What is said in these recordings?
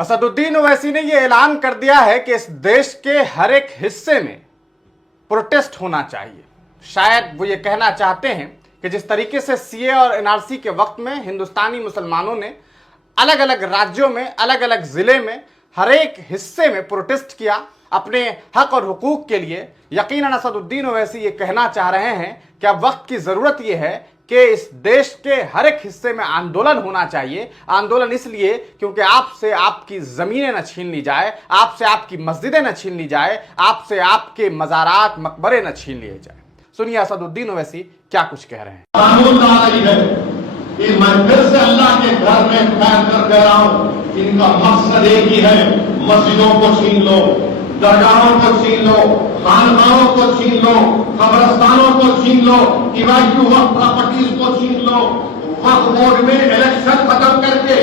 اسد الدین اویسی نے یہ اعلان کر دیا ہے کہ اس دیش کے ہر ایک حصے میں پروٹیسٹ ہونا چاہیے۔ شاید وہ یہ کہنا چاہتے ہیں کہ جس طریقے سے سی اے اور این آر سی کے وقت میں ہندوستانی مسلمانوں نے الگ الگ راجیوں میں الگ الگ ضلع میں ہر ایک حصے میں پروٹیسٹ کیا اپنے حق اور حقوق کے لیے، یقیناً اسد الدین اویسی یہ کہنا چاہ رہے ہیں کہ اب وقت کی ضرورت یہ ہے کہ اس دیش کے ہر ایک حصے میں آندولن ہونا چاہیے۔ آندولن اس لیے کیونکہ آپ سے آپ کی زمینیں نہ چھین لی جائے، آپ سے آپ کی مسجدیں نہ چھین لی جائے، آپ سے آپ کے مزارات مقبرے نہ چھین لیے جائے۔ سنیے اسد الدین اویسی کیا کچھ کہہ رہے ہیں۔ قانون آ رہی ہے کہ میں پھر سے اللہ کے گھر میں ٹھہر کر کہہ رہا ہوں، ان کا مقصد ایک ہی ہے، مسجدوں کو چھین لو، درگاہوں کو چھین لو، خانقاہوں کو چھین لو، قبرستانوں کو چھین لو، ایوائیو وقت پراپرٹیز کو چھین لو، وقت بورڈ میں الیکشن ختم کر کے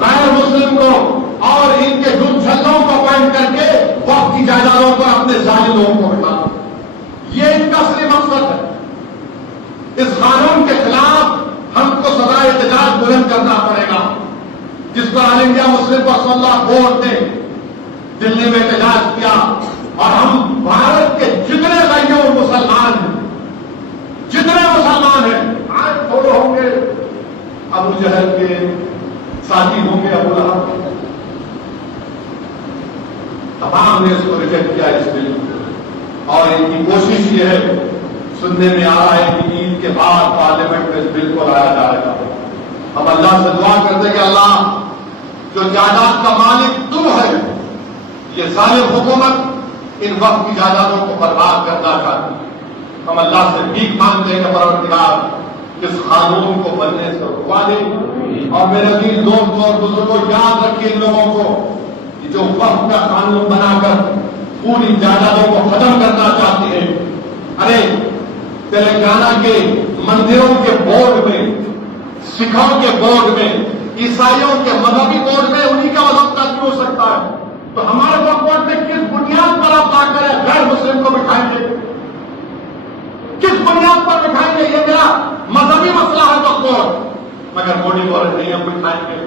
غیر مسلم کو اور ان کے جھوٹ چھلوں کو اپوائنٹ کر کے وقت کی جائیدادوں پر اپنے ظالم لوگوں کو بٹھا دو۔ یہ ان کا اصلی مقصد ہے۔ اس قانون کے خلاف ہم کو سزائے احتجاج بلند کرنا پڑے گا، جس پر آل انڈیا مسلم پرسنل لا بورڈ نے دلی میں احتجاج کیا، اور ہم بھارت کے جتنے بھائیوں مسلمان ہیں آج تھوڑے ہوں گے ابو جہل کے ساتھی ہوں گے، ابو لہب، تمام نے اس کو ریجیکٹ کیا اس بل، اور ان کی کوشش یہ ہے، سننے میں آ رہا ہے کہ عید کے بعد پارلیمنٹ میں اس بل کو لایا جائے گا۔ ہم اللہ سے دعا کرتے ہیں کہ اللہ جو جائیداد کا مالک تو ہے، یہ ظالم حکومت ان وقت کی جائیدادوں کو برباد کرنا چاہتی ہے۔ ہم اللہ سے بھیک مانگتے ہیں کہ پروردگار اس قانون کو بننے سے رکوا دے۔ اور میرے عزیز دوستوں اور بزرگوں، یاد رکھیے ان لوگوں کو کہ جو وقت کا قانون بنا کر پوری جائیدادوں کو ختم کرنا چاہتے ہیں، ارے تلنگانہ کے مندروں کے بورڈ میں، سکھوں کے بورڈ میں، عیسائیوں کے مذہبی بورڈ میں انہی کا مذہب تک ہو سکتا ہے، تو ہمارے وقت بورڈ میں کس بنیاد پر آپ آ کر غیر مسلم کو بٹھائیں گے؟ کس بنیاد پر بٹھائیں گے؟ یہ میرا مذہبی مسئلہ ہے وقت بورڈ، مگر باڈی بورڈ نہیں ہم بٹھائیں گے۔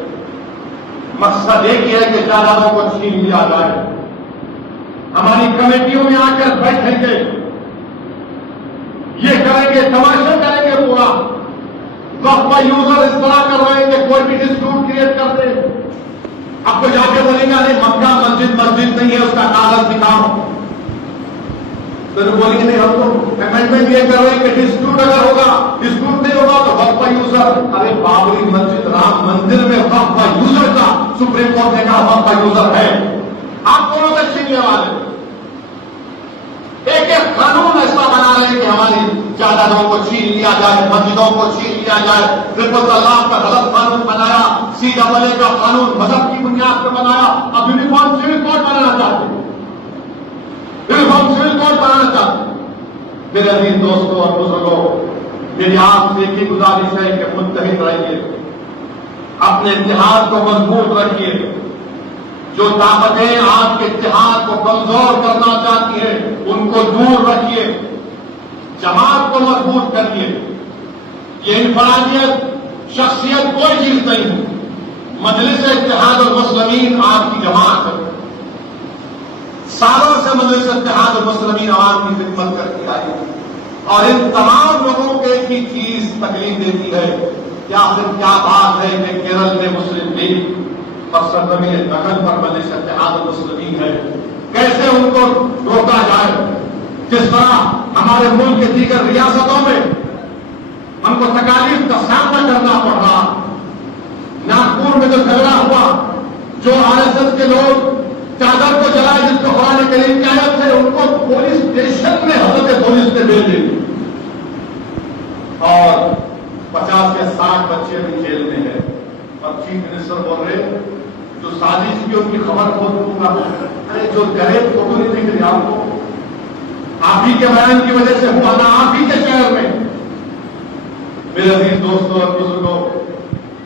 مقصد ایک ہی ہے کہ جائیدادوں کو چھین لیا جائے۔ ہماری کمیٹیوں میں آ کر بیٹھیں گے، یہ کریں گے، تماشا کریں گے پورا۔ وقفہ یوزر اس طرح کروائیں گے، کوئی بھی ڈسپیوٹ کریٹ کر دے، اب تو جا کے بولیں گے ارے مکہ مسجد نہیں ہے، اس کا کاغذ دکھاؤ، تو بولیں گے نہیں ہم تو امینڈمنٹ یہ کر رہے ہیں کہ ڈسپیوٹ اگر ہوگا، ڈسپیوٹ نہیں ہوگا تو وقفہ یوزر، ارے بابری مسجد رام مندر میں وقفہ یوزر کا سپریم کورٹ نے کہا وقفہ یوزر ہے، آپ کونوں سے چھیننے والے؟ ایک ایک قانون ایسا بنا رہے ہیں کہ ہماری جائیدادوں کو چھین لیا جائے، مسجدوں کو چھین لیا جائے، ٹرپل طلاق کا غلط قانون بنایا، سی ڈبل اے کا قانون مذہب کی بنیاد پر بنایا، اب یونیفارم سول کوڈ بنانا چاہتے ہیں، یونیفارم سول کوڈ بنانا چاہتے ہیں۔ میرے عزیز دوستوں اور بزرگوں، میری آپ سے ایک ہی گزارش ہے کہ متحد رہیے، اپنے اتحاد کو مضبوط رکھیے۔ جو طاقتیں آپ کے اتحاد کو کمزور کرنا چاہتی ہیں ان کو دور رکھیے، جماعت کو مضبوط کریے۔ یہ انفرادیت شخصیت کوئی چیز نہیں ہے، مجلس اتحاد المسلمین آپ کی جماعت ہے، سالوں سے مجلس اتحاد المسلمین عوام کی خدمت کرتی آئی ہے، اور ان تمام لوگوں کو ایک ہی چیز تکلیف دیتی ہے کہ آخر کیا بات ہے کہ کیرل میں مسلم لیگ اور سرزمین دکن پر مجلس اتحاد المسلمین ہے، کیسے ان کو روکا جائے؟ جس طرح ہمارے ملک کے دیگر ریاستوں میں ہم کو تکالیف کا سامنا کرنا پڑ رہا۔ ناگپور میں جو جھگڑا ہوا، جو آر ایس ایس کے لوگ چادر کو جلائے جس کو قرآن کریم کی آیت سے، ان کو پولیس اسٹیشن میں حضرت پولیس نے بھیج دی، اور 50 یا 60 بچے بھی جیل میں ہیں۔ اور چیف منسٹر بول رہے جو سازش کی ان کی خبر کھول دوں گا، ارے جو ڈرے فوٹو نہیں دکھ رہی آپ کو، آپ ہی کے بیان کی وجہ سے ہوا نا، آپ ہی کے شہر میں۔ میرے عزیز دوستوں اور بزرگوں،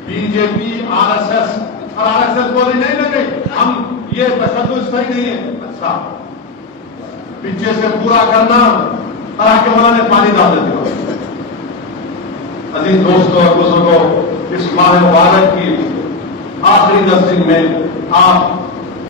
B J P R S S بول رہی نہیں ہم یہ تشدد صحیح نہیں ہے، اچھا پیچھے سے پورا کرنا، اللہ کے مولا نے پانی ڈال دیتے۔ عزیز دوستوں اور بزرگوں، اس ماہ مبارک کی آخری 10 دن میں آپ